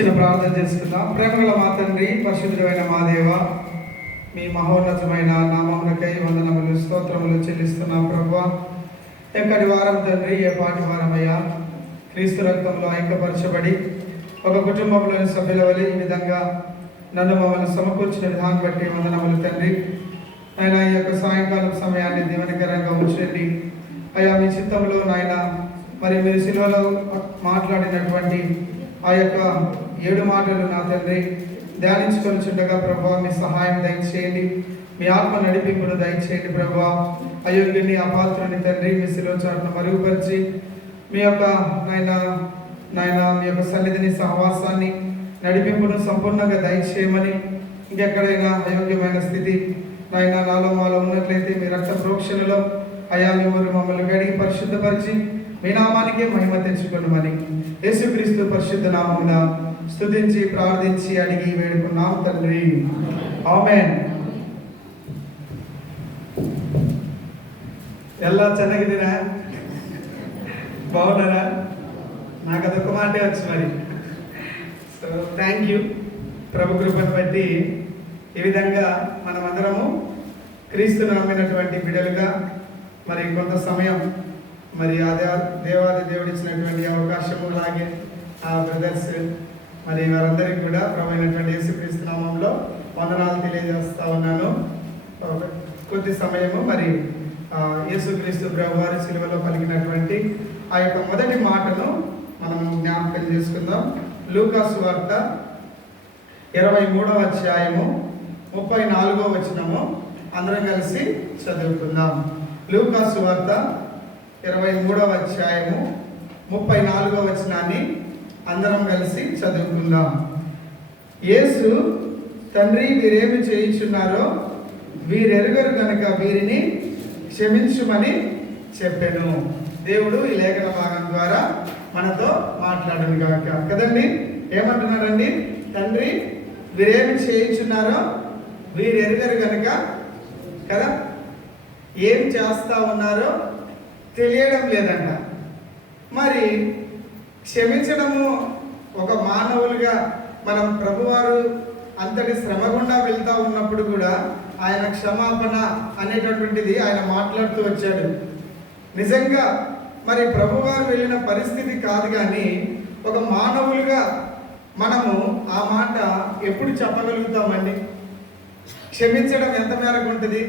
చిన్న ప్రార్థన చేసుకుందాం. ప్రేమగల మా తండ్రి, పరిశుద్ధుడైన మా దేవ, మీ మహోన్నతమైన నామములకై వందనములు స్తోత్రములు చెల్లిస్తున్నాం ప్రభువా. ఎక్కడి వారం తండ్రి, ఏ పాటి వారమయ్యా, క్రీస్తు రక్తంలో ఐక్యపరచబడి ఒక కుటుంబంలోని సభ్యుల వలె ఈ విధంగా నన్ను మమ్మల్ని సమకూర్చిన విధానం బట్టి వందనములు తండ్రి. ఆయన ఈ యొక్క సాయంకాలం సమయాన్ని దీవెనకరంగా ఉంచండి అయ్యా. మీ చిత్తంలో నాయన మరి మీరు సిలువలో మాట్లాడినటువంటి ఆ యొక్క 7 మాటలు నా తండ్రి ధ్యానించుకొనిచుండగా ప్రభువా, మీ సహాయం దయచేయండి, మీ ఆత్మ నడిపింపును దయచేయండి ప్రభువా. అయోగ్యుని అపాత్రుని తండ్రి మీ శిలువ చాటును మరుగుపరిచి మీ యొక్క నాయన మీ యొక్క సన్నిధిని సహవాసాన్ని నడిపింపును సంపూర్ణంగా దయచేయమని, ఇంకెక్కడైనా అయోగ్యమైన స్థితి నాయన నాలో మాలో ఉన్నట్లయితే మీ రక్త ప్రోక్షణలో అయా మిమ్మల్ని మమ్మల్ని గడిగి పరిశుద్ధపరిచి మీ నామానికే మహిమ తెచ్చుకోమని యేసుక్రీస్తు పరిశుద్ధ నామమున స్తుతించి ప్రార్థించి అడిగి వేడుకున్నాం తండ్రి, ఆమేన్. ఎలా చెన్నగిదిరా, బాగున్నారా? నాకు అదొక మాటే వచ్చు మరి. So thank you. ప్రభు కృపను బట్టి ఈ విధంగా మనమందరము క్రీస్తును నమ్మినటువంటి బిడ్డలుగా మరి కొంత సమయం మరి దేవాది దేవుడు ఇచ్చినటువంటి అవకాశము, అలాగే ఆ బ్రదర్స్ మరి వారందరికీ కూడా ప్రభు అయినటువంటి యేసుక్రీస్తు నామంలో వందనాలు తెలియజేస్తా ఉన్నాను. కొద్ది సమయము మరి యేసుక్రీస్తు ప్రభు వారి సిలువలో పలికినటువంటి ఆ యొక్క మొదటి మాటను మనం జ్ఞాపకం చేసుకుందాం. లూకా సువార్త 23వ అధ్యాయము 34వ వచనము అందరం కలిసి చదువుకుందాం. లూకా సువార్త 23వ అధ్యాయము 34వ వచనాన్ని అందరం కలిసి చదువుకుందాం. యేసు, తండ్రి వీరేమి చేయించున్నారో వీరెరుగరు కనుక వీరిని క్షమించుమని చెప్పెను. దేవుడు ఈ లేఖన భాగం ద్వారా మనతో మాట్లాడను గాక. కదండి, ఏమంటున్నారండి? తండ్రి వీరేమి చేయించున్నారో వీరెరుగరు కనుక, కదా, ఏం చేస్తా ఉన్నారో తెలియడం లేదంట. మరి క్షమించడము ఒక మానవులుగా మనం ప్రభువారు అంతటి శ్రమ గుండా వెళ్తూ ఉన్నప్పుడు కూడా ఆయన క్షమాపణ అనేటటువంటిది ఆయన మాట్లాడుతూ వచ్చాడు. నిజంగా మరి ప్రభువారు వెళ్ళిన పరిస్థితి కాదు, కానీ ఒక మానవులుగా మనము ఆ మాట ఎప్పుడు చెప్పగలుగుతామండి? క్షమించడం ఎంత మేరకు ఉంటుంది?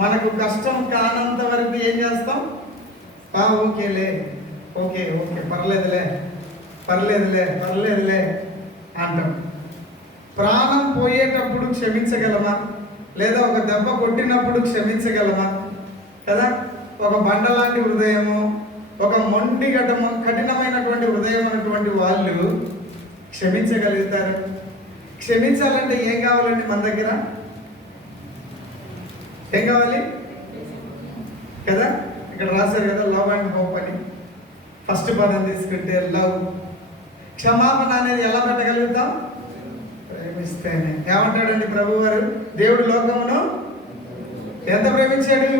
మనకు కష్టం కానంత వరకు ఏం చేస్తాం? ఓకేలే, ఓకే ఓకే పర్లేదులే పర్లేదులే పర్లేదులే అంటాం. ప్రాణం పోయేటప్పుడు క్షమించగలమా? లేదా ఒక దెబ్బ కొట్టినప్పుడు క్షమించగలమా? కదా, ఒక బండలాంటి హృదయము, ఒక మొండి కఠినమైనటువంటి హృదయం అన్నటువంటి వాళ్ళు క్షమించగలుగుతారు? క్షమించాలంటే ఏం కావాలండి మన దగ్గర? ఏం కావాలి? కదా, ఇక్కడ రాశారు కదా, లవ్ అండ్ హోప్ అని. ఫస్ట్ పదం తీసుకుంటే లవ్. క్షమాపణ అనేది ఎలా పెట్టగలుగుతాం? ప్రేమిస్తేనే. ఏమంటాడండి ప్రభు వారు? దేవుడు లోకమును ఎంత ప్రేమించాడు?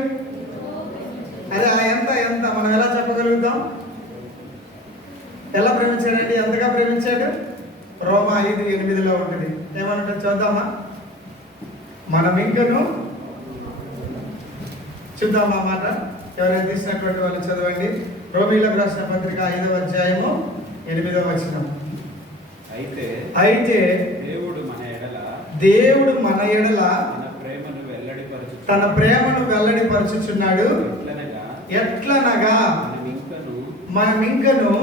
అదే ఎంత ఎంత మనం ఎలా చెప్పగలుగుతాం? ఎలా ప్రేమించాడండి? ఎంతగా ప్రేమించాడు? రోమా 5:8 ఉంటుంది. ఏమంటే చూద్దామా? మనం ఇంకను చూద్దాం ఆ మాట. ఎవరైనా తీసినటువంటి వాళ్ళు చదవండి. రోమీలకు రాసిన పత్రిక 5వ అధ్యాయము 8వ వచనం. అయితే దేవుడు మన ఎడల తన ప్రేమను వెల్లడిపరచుచున్నాడు. ఎట్లనగా మనం ఇంకను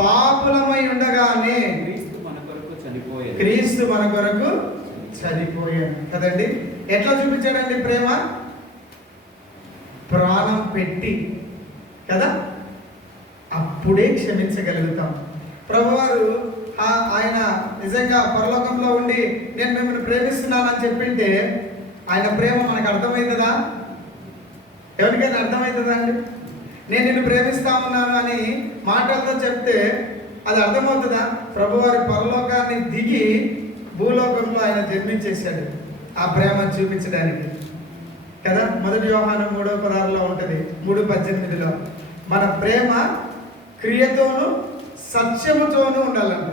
పాపులమై ఉండగానే క్రీస్తు మన కొరకు చనిపోయాడు. కదండి, ఎట్లా చూపించాడండి ప్రేమ? ప్రాణం పెట్టి, కదా, అప్పుడే క్షమించగలుగుతాం. ప్రభువారు ఆయన నిజంగా పరలోకంలో ఉండి నేను మిమ్మల్ని ప్రేమిస్తున్నానని చెప్పింటే ఆయన ప్రేమ మనకు అర్థమవుతుందా? ఎవరికైనా అర్థమవుతుందా అండి? నేను నిన్ను ప్రేమిస్తా ఉన్నాను అని మాటలతో చెప్తే అది అర్థమవుతుందా? ప్రభువారి పరలోకాన్ని దిగి భూలోకంలో ఆయన జన్మించేశాడు ఆ ప్రేమను చూపించడానికి, కదా. 1 యోహాను 3:16 ఉంటుంది, 3:18. మన ప్రేమ క్రియతోనూ సత్యముతోనూ ఉండాలంట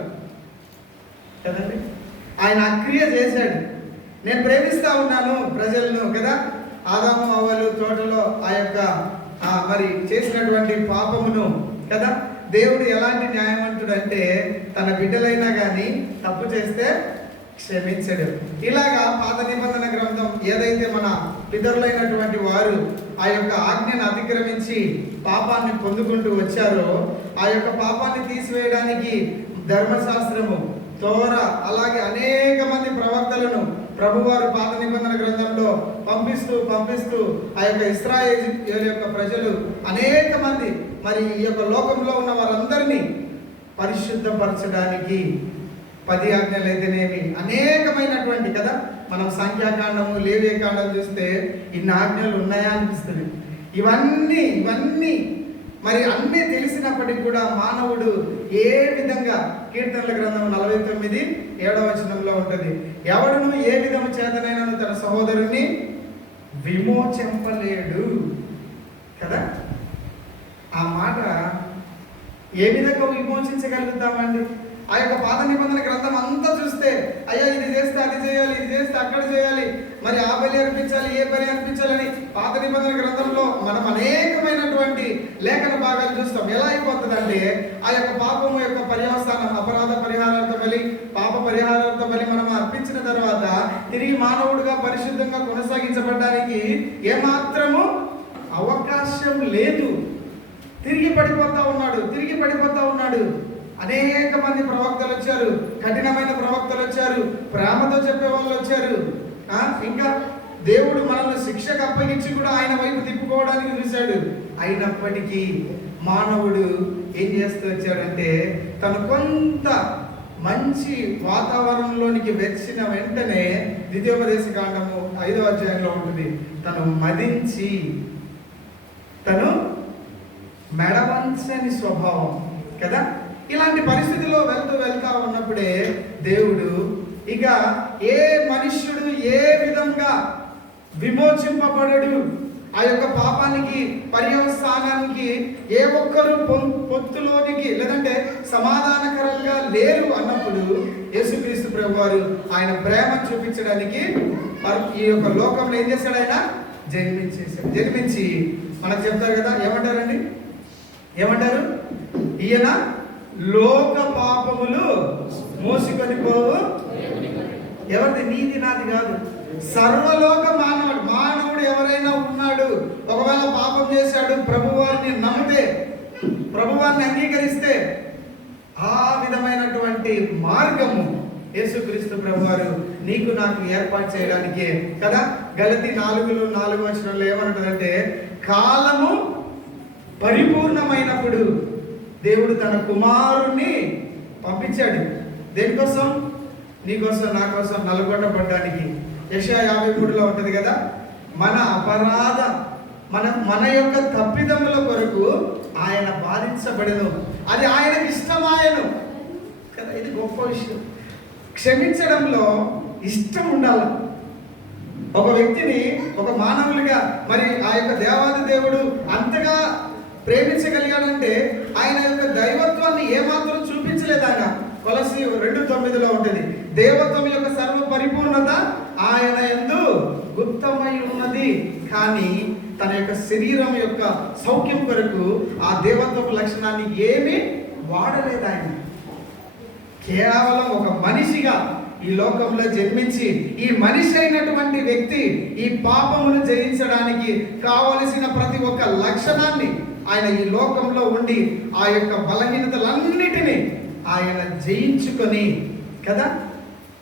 కదండి. ఆయన అక్రియ చేశాడు. నేను ప్రేమిస్తా ఉన్నాను ప్రజలను కదా. ఆదాము అవ్వలు తోటలో ఆ యొక్క మరి చేసినటువంటి పాపమును కదా, దేవుడు ఎలాంటి న్యాయవంతుడు అంటే తన బిడ్డలైనా కానీ తప్పు చేస్తే క్షమించడు. ఇలాగా పాత నిబంధన గ్రంథం ఏదైతే మన పితరులైనటువంటి వారు ఆ యొక్క ఆజ్ఞను అతిక్రమించి పాపాన్ని పొందుకుంటూ వచ్చారో, ఆ యొక్క పాపాన్ని తీసివేయడానికి ధర్మశాస్త్రము, తోర, అలాగే అనేక మంది ప్రవక్తలను ప్రభువారు పాత నిబంధన గ్రంథంలో పంపిస్తూ ఆ యొక్క ఇశ్రాయేలు యొక్క ప్రజలు అనేక మంది మరి ఈ యొక్క లోకంలో ఉన్న వారందరినీ పరిశుద్ధపరచడానికి 10 ఆజ్ఞలు అయితేనేమి అనేకమైనటువంటి కదా. మనం సంఖ్యాకాండము, లేవియకాండం చూస్తే ఇన్ని ఆజ్ఞలు ఉన్నాయా అనిపిస్తుంది. ఇవన్నీ మరి అన్నీ తెలిసినప్పటికీ కూడా మానవుడు ఏ విధంగా, కీర్తనల గ్రంథం 49:7 ఉంటుంది, ఎవడును ఏ విధము చేతనైనా తన సహోదరుని విమోచింపలేడు కదా. ఆ మాట ఏ విధంగా విమోచించగలుగుతామండి? ఆ యొక్క పాత నిబంధన గ్రంథం అంతా చూస్తే అయ్యా ఇది చేస్తే అది చేయాలి, ఇది చేస్తే అక్కడ చేయాలి, మరి ఆ బలి అర్పించాలి, ఏ బలి అర్పించాలని పాత నిబంధన గ్రంథంలో మనం అనేకమైనటువంటి లేఖన భాగాలు చూస్తాం. ఎలా అయిపోతుందంటే ఆ యొక్క పాపము యొక్క పర్యవసానం, అపరాధ పరిహారార్థ బలి, పాప పరిహారార్థ బలి మనం అర్పించిన తర్వాత తిరిగి మానవుడిగా పరిశుద్ధంగా కొనసాగించబడడానికి ఏమాత్రము అవకాశం లేదు. తిరిగి పడిపోతా ఉన్నాడు. అనేక మంది ప్రవక్తలు వచ్చారు, కఠినమైన ప్రవక్తలు వచ్చారు, ప్రేమతో చెప్పే వాళ్ళు వచ్చారు. ఇంకా దేవుడు మనల్ని శిక్షకు అప్పగించి కూడా ఆయన వైపు తిప్పుకోవడానికి చూశాడు. అయినప్పటికీ మానవుడు ఏం చేస్తూ వచ్చాడంటే తను కొంత మంచి వాతావరణంలోనికి వచ్చిన వెంటనే ద్వితీయోపదేశకాండము 5వ అధ్యాయంలో ఉంటుంది, తను మదించి తను మెడవంచని స్వభావం కదా. ఇలాంటి పరిస్థితిలో వెళ్తా ఉన్నప్పుడే దేవుడు ఇక ఏ మనుష్యుడు ఏ విధంగా విమోచింపబడడు, ఆ యొక్క పాపానికి పర్యవసానానికి ఏ ఒక్కరు పొత్తులోనికి లేదంటే సమాధానకరంగా లేరు అన్నప్పుడు యేసుక్రీస్తు ప్రభువారు ఆయన ప్రేమ చూపించడానికి ఈ యొక్క లోకంలో ఏం చేశాడు? ఆయన జన్మించి మనకు చెప్తారు కదా, ఏమంటారు? ఈయన లోక పాపములు మోసుకొని పోవు. ఎవరిది? నీది నాది కాదు. సర్వలోక మానవుడు ఎవరైనా ఉన్నాడు, ఒకవేళ పాపం చేశాడు, ప్రభువారిని నమ్మితే, ప్రభువారిని అంగీకరిస్తే ఆ విధమైనటువంటి మార్గము యేసుక్రీస్తు ప్రభువారు నీకు నాకు ఏర్పాటు చేయడానికే కదా. గలతీ 4:4 ఏమంటారంటే కాలము పరిపూర్ణమైనప్పుడు దేవుడు తన కుమారుణ్ణి పంపించాడు. దేనికోసం? నీకోసం, నా కోసం నలుగొట్టబడ్డానికి. యెషయా 53లో ఉంటుంది కదా, మన అపరాధ మన యొక్క తప్పిదముల కొరకు ఆయన బాధించబడెను, అది ఆయనకి ఇష్టమాయను కదా. ఇది గొప్ప విషయం. క్షమించడంలో ఇష్టం ఉండాలి. ఒక వ్యక్తిని ఒక మానవులుగా మరి ఆ యొక్క దేవాది దేవుడు అంతగా ప్రేమించగలిగాడంటే ఆయన యొక్క దైవత్వాన్ని ఏమాత్రం చూపించలేదు. ఆయన కొలస్సీ 2:9 ఉంటుంది, దేవత్వం యొక్క సర్వ పరిపూర్ణత ఆయన యందు గుప్తమై ఉన్నది, కానీ తన యొక్క శరీరం యొక్క సౌఖ్యం కొరకు ఆ దేవత్వపు లక్షణాన్ని ఏమీ వాడలేదు. ఆయన కేవలం ఒక మనిషిగా ఈ లోకంలో జన్మించి ఈ మనిషి అయినటువంటి వ్యక్తి ఈ పాపమును జయించడానికి కావలసిన ప్రతి ఒక్క లక్షణాన్ని ఆయన ఈ లోకంలో ఉండి ఆ యొక్క బలహీనతలన్నిటినీ ఆయన జయించుకొని కదా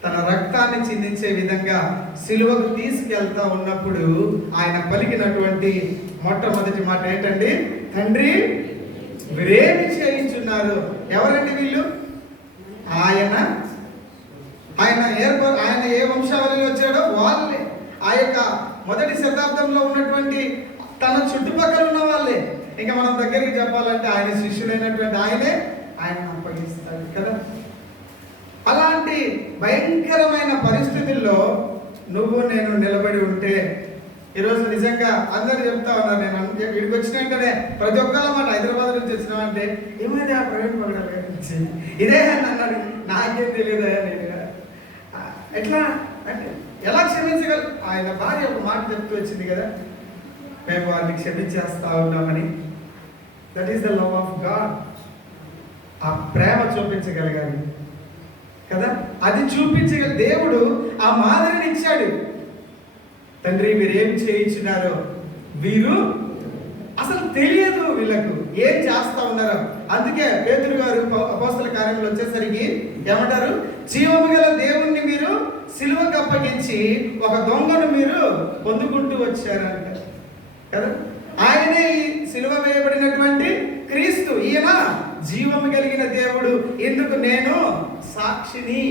తన రక్తాన్ని చిందించే విధంగా సిలువకు తీసుకెళ్తా ఉన్నప్పుడు ఆయన పలికినటువంటి మొట్టమొదటి మాట ఏంటండి? తండ్రి వీరేమి చేయించున్నారు. ఎవరండి వీళ్ళు? ఆయన ఏ వంశావళిలో వచ్చాడో వాళ్ళే. ఆ యొక్క మొదటి శతాబ్దంలో ఉన్నటువంటి తన చుట్టుపక్కల ఉన్న వాళ్ళే. ఇంకా మనం దగ్గరికి చెప్పాలంటే ఆయన శిష్యుడైనటువంటి ఆయన అప్పగిస్తాడు కదా. అలాంటి భయంకరమైన పరిస్థితుల్లో నువ్వు నేను నిలబడి ఉంటే ఈరోజు నిజంగా అందరు చెప్తా ఉన్నారు, నేను ఇక్కడికి వచ్చిన వెంటనే ప్రతి ఒక్కరు మాట హైదరాబాద్ నుంచి వచ్చినావు అంటే ఏమైంది ఆ ప్రవీణ్ పగడాలి గురించి ఇదే అని అన్నాడు. నాకేం తెలియదు ఎట్లా అంటే ఎలా క్షమించగల ఆయన భార్య ఒక మాట చెప్తూ వచ్చింది కదా, మేము వారిని క్షమించేస్తా ఉన్నామని. That is the love of God. ఆ ప్రేమ చూపించగలగాలి కదా, అది చూపించగల దేవుడు ఆ మాదిరిని ఇచ్చాడు. తండ్రి వీరేం చేయించున్నారో వీరు అసలు తెలియదు, వీళ్ళకు ఏం చేస్తా ఉన్నారో. అందుకే పేతురు గారు అపోస్తల కార్యంలో వచ్చేసరికి ఏమంటారు, జీవము గల దేవుణ్ణి మీరు సిలువకు అప్పగించి ఒక దొంగను మీరు పొందుకుంటూ వచ్చారంట కదా. ఆయనే ఈ సిలువ వేయబడినటువంటి క్రీస్తు, ఈయన జీవము కలిగిన దేవుడు, ఎందుకు నేను సాక్షిని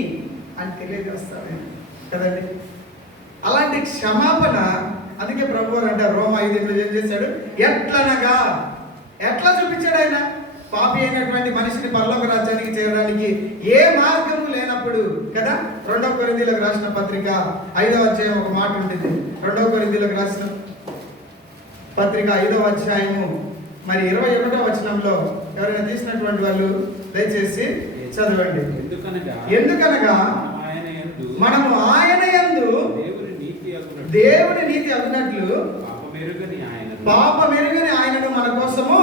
అని తెలియజేస్తాను కదండి. అలాంటి క్షమాపణ అందుకే ప్రభు అంటే రోమా 5:8 ఏం చేశాడు, ఎట్లా చూపించాడు ఆయన. పాపి అయినటువంటి మనిషిని పరలోక రాజ్యానికి చేరడానికి ఏ మార్గము లేనప్పుడు కదా. 2 కొరింథీయులకు రాసిన పత్రిక 5వ అధ్యాయం ఒక మాట ఉంటుంది. 2 కొరింథీయులకు రాసిన పత్రిక 5వ అధ్యాయము మరి 21వ వచనంలో ఎవరైనా తీసినటువంటి వాళ్ళు దయచేసి చదవండి. ఎందుకనగా మనము ఆయన యందు దేవుని నీతి అన్నట్లు పాపమెరుగని ఆయనను మన కోసము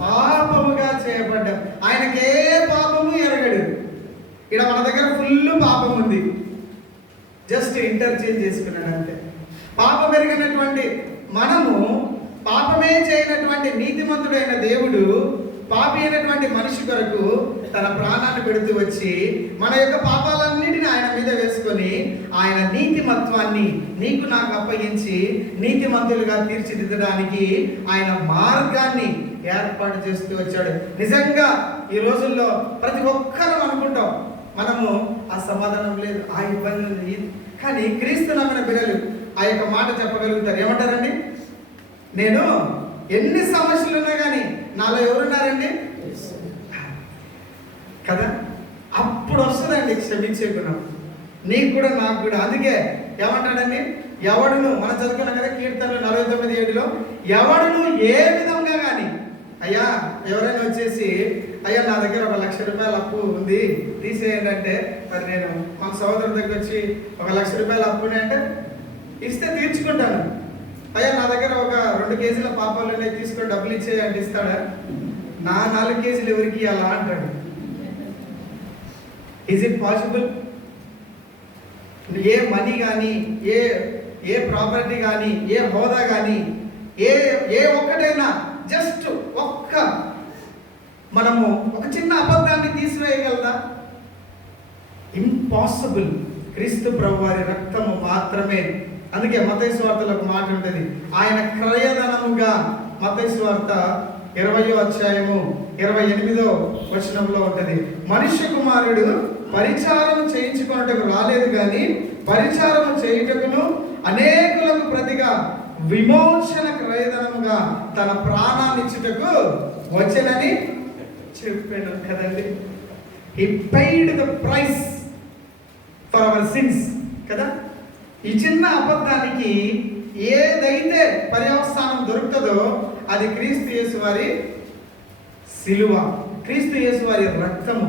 పాపముగా చేయబడ్డాం. ఆయనకి ఏ పాపము ఎరగడు. ఇక్కడ మన దగ్గర ఫుల్ పాపం ఉంది, జస్ట్ ఇంటర్చేంజ్ చేసుకున్నాడు అంతే. పాపం ఎరిగినటువంటి మనము, పాపమే చేయనటువంటి నీతిమంతుడైన దేవుడు పాపి అయినటువంటి మనిషి కొరకు తన ప్రాణాన్ని పెడుతూ వచ్చి మన యొక్క పాపాలన్నిటిని ఆయన మీద వేసుకొని ఆయన నీతిమత్వాన్ని నీకు నాకు అప్పగించి నీతిమంతులుగా తీర్చిదిద్దడానికి ఆయన మార్గాన్ని ఏర్పాటు చేస్తూ వచ్చాడు. నిజంగా ఈ రోజుల్లో ప్రతి ఒక్కరం అనుకుంటాం మనము ఆ సమాధానం లేదు, ఆ ఇబ్బంది ఉంది, కానీ క్రీస్తు నమ్మిన బిడ్డలు ఆ యొక్క మాట చెప్పగలుగుతారు. ఏమంటారండి, నేను ఎన్ని సమస్యలు ఉన్నా కానీ నాలో ఎవరున్నారండి కదా. అప్పుడు వస్తుందండి క్షమించే గుణం నీకు కూడా నాకు కూడా. అందుకే ఏమంటాడండి, ఎవడును మనం చదువుకున్నాం కదా కీర్తనలు 49:7 ఎవడును ఏ విధంగా కానీ అయ్యా ఎవరైనా వచ్చేసి అయ్యా నా దగ్గర 1,00,000 రూపాయలు అప్పు ఉంది తీసేయండి అంటే, మరి నేను మన సోదరుడి దగ్గర వచ్చి 1,00,000 రూపాయలు అప్పుని అంటే ఇస్తే తీర్చుకుంటాను. అయ్యా నా దగ్గర ఒక 2 కేజీల పాపాలు ఉన్నాయి తీసుకొని డబ్బులు ఇచ్చేయండి ఇస్తాడా? నా 4 కేజీలు ఎవరికి అలా అంటాడు. Is it possible? A money కానీ ఏ ప్రాపర్టీ కానీ ఏ హోదా కానీ ఏ ఒక్కటైనా జస్ట్ మనము ఒక చిన్న అబద్ధాన్ని తీసివేయగలదా? ఇంపాసిబుల్. క్రీస్తు ప్రభు వారి రక్తము మాత్రమే. అందుకే మత్తయి సువార్తలో ఒక మాట ఉంటుంది, ఆయన క్రయధనముగా. మత్తయి సువార్త 20వ అధ్యాయము 28వ వచనంలో ఉంటుంది, మనుష్య కుమారుడు పరిచారం చేయించుకున్నట్టుకు రాలేదు కానీ పరిచారం చేయుటకును అనేకులకు ప్రతిగా విమోచన క్రయధనముగా తన ప్రాణాన్ని ఇచ్చుటకు వచ్చెనని చెప్పాను కదండి. He paid the price for our sins కదా. ఈ చిన్న అబద్ధానికి ఏదైతే పర్యవసానం దొరుకుతుందో అది క్రీస్తు యేసు వారి సిలువ, క్రీస్తు యేసు వారి రక్తము.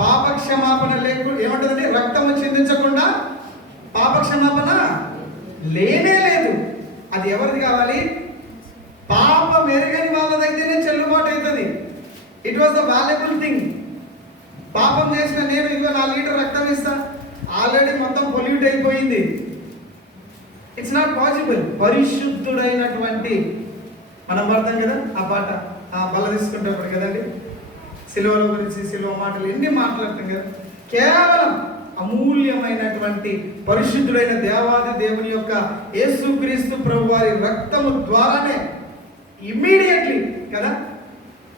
పాప క్షమాపణ లేకుండా ఏమంటుందండి, రక్తము చిందించకుండా పాప క్షమాపణ లేనే లేదు. అది ఎవరిది కావాలి? పాపం ఎరగని వాళ్ళదైతేనే చెల్లుబాటు అవుతుంది. It was the valuable thing. పాపం చేసిన నేను ఇదిగో 4 లీటర్ రక్తం ఇస్తా, ఆల్రెడీ మొత్తం పొల్యూట్ అయిపోయింది. It's not possible. పరిశుద్ధుడైనటువంటి మనం పడతాం కదా ఆ పాట, ఆ బల్ల తీసుకుంటప్పుడు కదండి, సిలువల గురించి సిలువ మాటలు ఎన్ని మాట్లాడతాం కదా. కేవలం అమూల్యమైనటువంటి పరిశుద్ధుడైన దేవాది దేవుని యొక్క యేసుక్రీస్తు ప్రభు వారి రక్తము ద్వారానే ఇమ్మీడియట్లీ కదా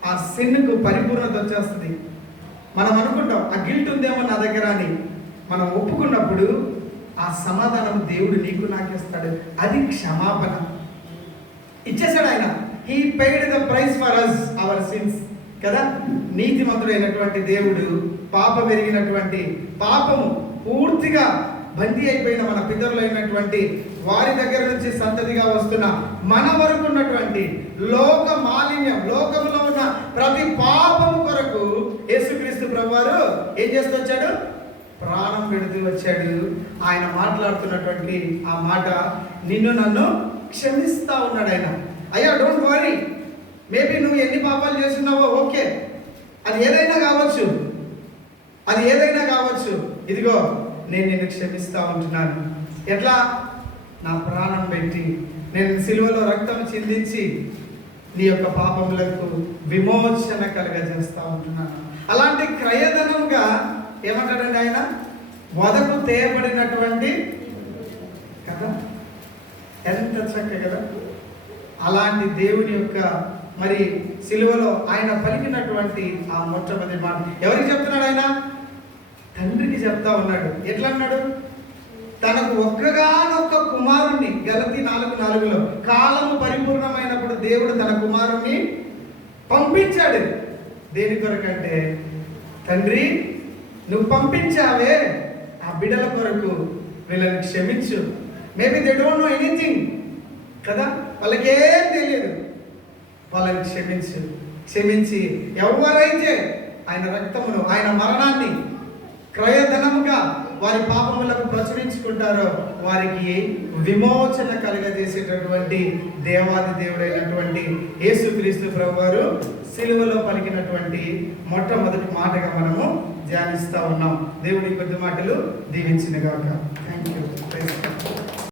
ఆ సిన్కు పరిపూర్ణత వచ్చేస్తుంది. మనం అనుకుంటాం ఆ గిల్ట్ ఉందేమో నా దగ్గర అని. మనం ఒప్పుకున్నప్పుడు ఆ సమాధానం దేవుడు నీకు నాకేస్తాడు. అది క్షమాపణ ఇచ్చేసాడు ఆయన. He paid the price for us our sins కదా. నీతిమంతుడైనటువంటి దేవుడు పాపం ఎరిగినటువంటి పాపము పూర్తిగా బందీ అయిపోయిన మన పితరులైనటువంటి వారి దగ్గర నుంచి సంతతిగా వస్తున్న మన వరకు ఉన్నటువంటి లోక మాలిన్యం, లోకంలో ఉన్న ప్రతి పాపము కొరకు యేసుక్రీస్తు ప్రభువారు ఏం చేస్తూ వచ్చాడు? ప్రాణం పెడుతూ వచ్చాడు. ఆయన మాట్లాడుతున్నటువంటి ఆ మాట, నిన్ను నన్ను క్షమిస్తా ఉన్నాడు ఆయన. అయ్యా డోంట్ వరీ, మేబీ నువ్వు ఎన్ని పాపాలు చేస్తున్నావో ఓకే, అది ఏదైనా కావచ్చు, అది ఏదైనా కావచ్చు, ఇదిగో నేను నిన్ను క్షమిస్తా ఉంటున్నాను. ఎట్లా? నా ప్రాణం పెట్టి, నేను సిలువలో రక్తం చిందించి నీ యొక్క పాపములకు విమోచన కలుగజేస్తా ఉంటున్నాను. అలాంటి క్రయధనముగా ఏమంటాడండి ఆయన? వదకు తేయబడినటువంటి కదా, ఎంత చక్క కదా. అలాంటి దేవుని యొక్క మరి సిలువలో ఆయన పలికినటువంటి ఆ మొట్టమొదటి మాట ఎవరికి చెప్తున్నాడు? ఆయన తండ్రికి చెప్తా ఉన్నాడు. ఎట్లా అన్నాడు? తనకు ఒక్కగానొక్క కుమారుణ్ణి, గలతీ 4:4లో కాలము పరిపూర్ణమైనప్పుడు దేవుడు తన కుమారుణ్ణి పంపించాడు. దేని కొరకంటే, తండ్రి నువ్వు పంపించావే ఆ బిడ్డల కొరకు, వీళ్ళని క్షమించు. Maybe they don't know anything కదా, వాళ్ళకి ఏం తెలియదు, వాళ్ళని క్షమించు. క్షమించి ఎవరైతే ఆయన రక్తమును, ఆయన మరణాన్ని క్రయధనముగా వారి పాపములకు ప్రచురించుకుంటారో వారికి విమోచన కలుగజేసేటటువంటి దేవాది దేవుడైనటువంటి యేసుక్రీస్తు ప్రభువారు సిలువలో పలికినటువంటి మొట్టమొదటి మాటగా మనము ధ్యానిస్తూ ఉన్నాం. దేవుడి కొద్ది మాటలు దీవించిన గాక. Thank you.